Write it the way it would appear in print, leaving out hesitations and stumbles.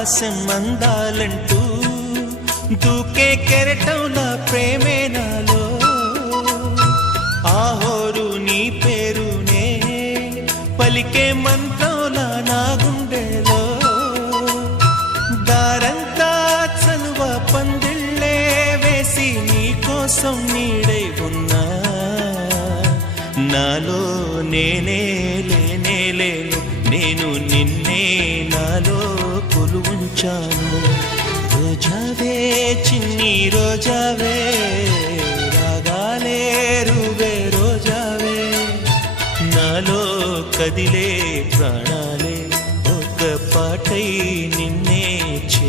ఆకాశం అందాలంటూ దూకే కెరటంలా ప్రేమే నాలో ఆహోరు నీ పేరునే పలికే మంత్రంలా నా గుండెలో దారంతా చలువ పందిళ్ళే వేసి నీ కోసం నీడై ఉన్నా నాలో నేనే లేనే లేను నేను నిన్నే నాలో కొలువుంచాను రోజావే చిన్ని రోజావే రాగాలే రువే రోజావే నాలో కదిలే ప్రాణాలే ఒక పాటై నిన్నే చే